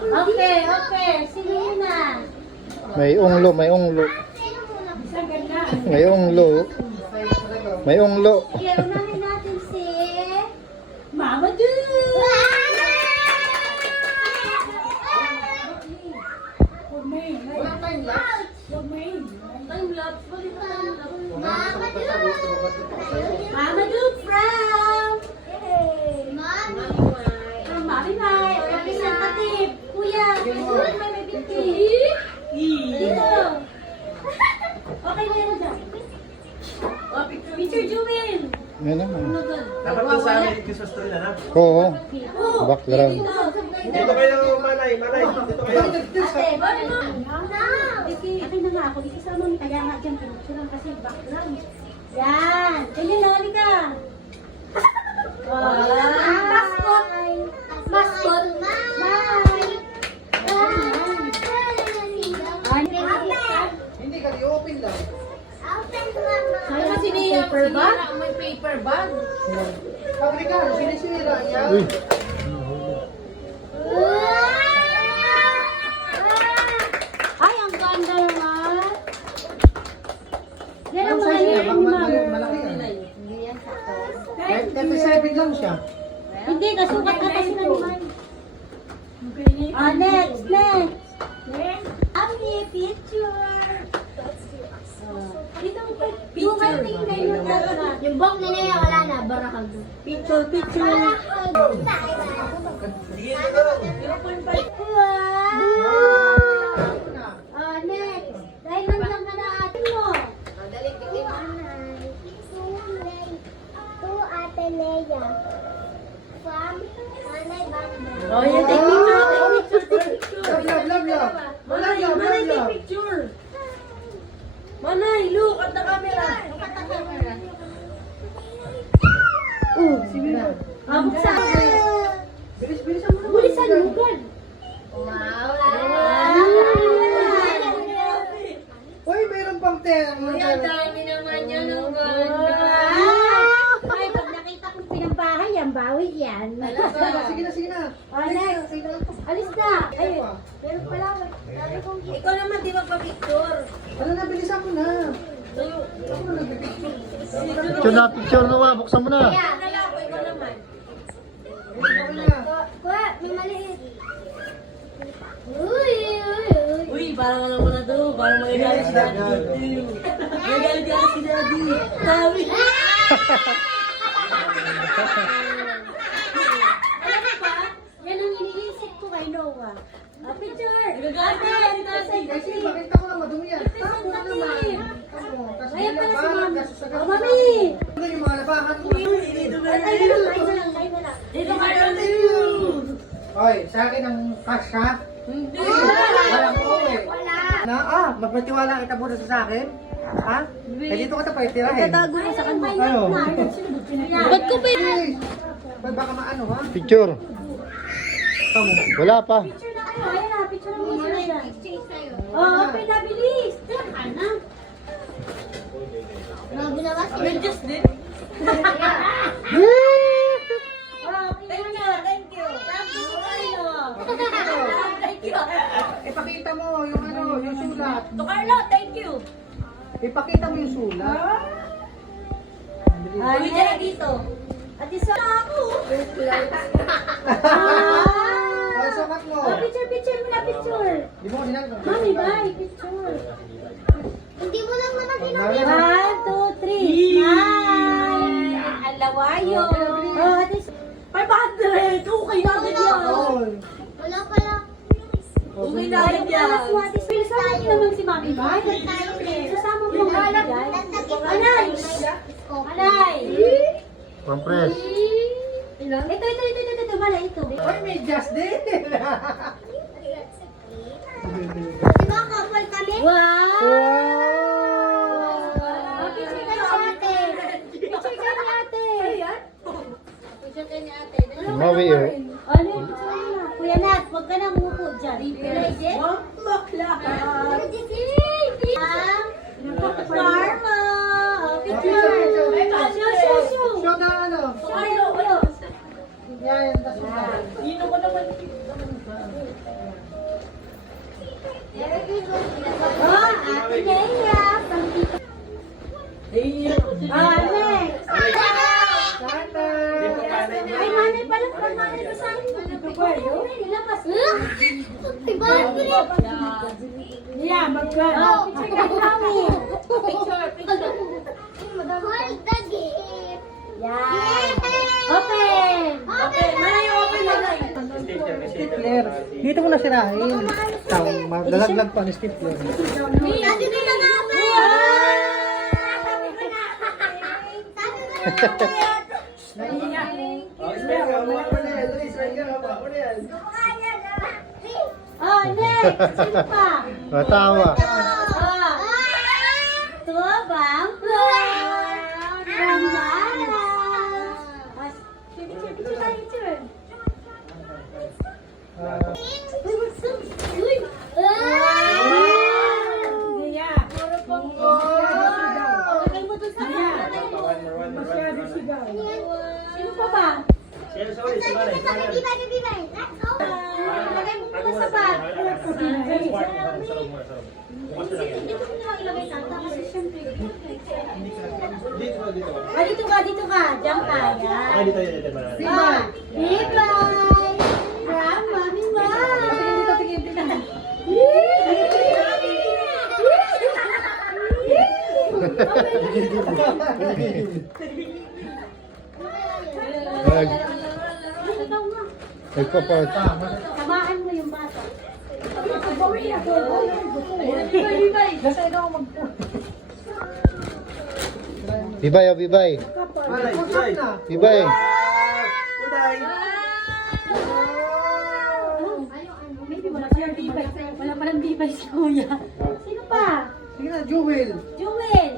Okay, okay. Sino na? May unglo, may unglo. May unglo. May unglo. Okay, unahin natin si Mama Doo! Walang time lapse. Time lapse. Mama Doo! Mama Doo from Mami Mai, representative. Kuya, may binti. Dito. Okay na yun dyan. Picture Jewel. Yan naman. Dapat lang sa amin Christmas tree na. Oo. Background. Dito kayo, Manay. Dito kayo. Ate, bari mo. Akin na nga ako. Isasama mo. Kaya nga dyan. Pinuturan kasi background. Yan. Ganyan na. Halika. Mascot. Mascot. Bye. Hindi ka, i-open lang. Kaya kasi paper bag? May paper bag. Fabrikado, sinisira niya. Uy. Ay, ang ganda naman. Yan ang Ang mga size niya, yan, ma'am. malaki yan. 37 lang siya. Hindi, kasukat ka kasi naman. Next. Ami, picture. Dito mo yung tingnan yung talaga. Yung bong na niya wala na, barakag. Picture. Wow! Next. Dahil nandiyan ka na atin mo. Oh, yan. Take picture. Manay, look at the camera. Buksan. Bilis-bilisan mo naman. Bulisan mo, God. Uy, mayroon pang ten. Dami naman yan, ang ganda. Ay, pag nakita kong pinambahay yan, bawi yan. Sige na. Next. Alis na. Ay, meron pala. Ikaw naman, di magpa-picture. Ano na, bilisan mo na. Ako na nagpipicture. Picture na. Buksan mo na. Ikaw naman. Bilisan mo na. Kuya, may maliit. Uy, parang ano mo na to. Parang magagalit si Daddy. Magagalit yan si Daddy. Sabi. Alam mo ba? Yan ang iniisip ko kay Noah. Picture. Nagagalit Kasi makita ko na madumi yan. Tamo na naman. Kasi Ayan pala si labahan, Mami. gasos Oh, Mami. Ano yung mga labahan mo? Ay, kayo na lang. Dito ka na. Oy, sa akin ang cash ha? Hindi. Walang ko eh. Magpatiwala kita muna sa akin? Ha? Eh dito ka tapay tirahin. Tatago mo sa kanya. Ano? Ba't ko ba? Ay, baka maano ha? Picture. Tamo. Wala pa. Picture na kayo. Ayan na, picture na muna dyan. Oh, okay na, bilis. Diyan ka na. Just din. Thank you. Ipakita mo yung ano, yung sulat. To Carlo, thank you. Ipakita mo yung sulat. Ay, Uwi ka na dito. At isa ako. Ay, sukat mo. Picture mo na, picture. Di mo ko sinabi. Mami, bye, picture. Hindi mo lang naman 1, 2, 3. Smile. Ang lawayo. Oh, at least 500. Okay na agad yan. Wala pala. Okay na agad yan. Sasama mo naman si Mami, bye. Sasama mo ang bigay. Anay. Anay. Compress. Ito. Malay ito. Oy, may just din. Di ba couple kami? Wow. Wow! Picture kayo si ate. Picture kayo ni ate. Picture kayo ni ate. Mawi eh. Ano yung picture mo na? Kuya Nat, huwag ka na umupo dyan. Pwede? Bakla. Karma. Picture. Show. Show na ano? Show. Yan, tas sulat. Dino ko naman. Nilapas. Diba? Yeah, mag-grab. Hold the gift. Yan. Open. Open. Open na lang. Stapler. Dito mo na sirahin. Lalaglag pa ni stapler. Sabi ko na nga ba? Sabi ko na. Oh, next. Sino pa? Matawa. Oh. Tubang. Picture tayo, picture. Uy, what's up? Uy. Lagay mo dun sa Sino pa ba? Lagay mo pa sa bag. Dito ko na ilagay tata kasi syempre. Dito ka. Diyan ka. Yan. Bye-bye. From Mami Ma. Nagpa-part. Tamaan mo yung bata. Bibay, oh, bibay. Bibay. Maybe wala palang bibay. Wala palang bibay si Kuya. Sino pa? Sige na, Jewel. Jewel.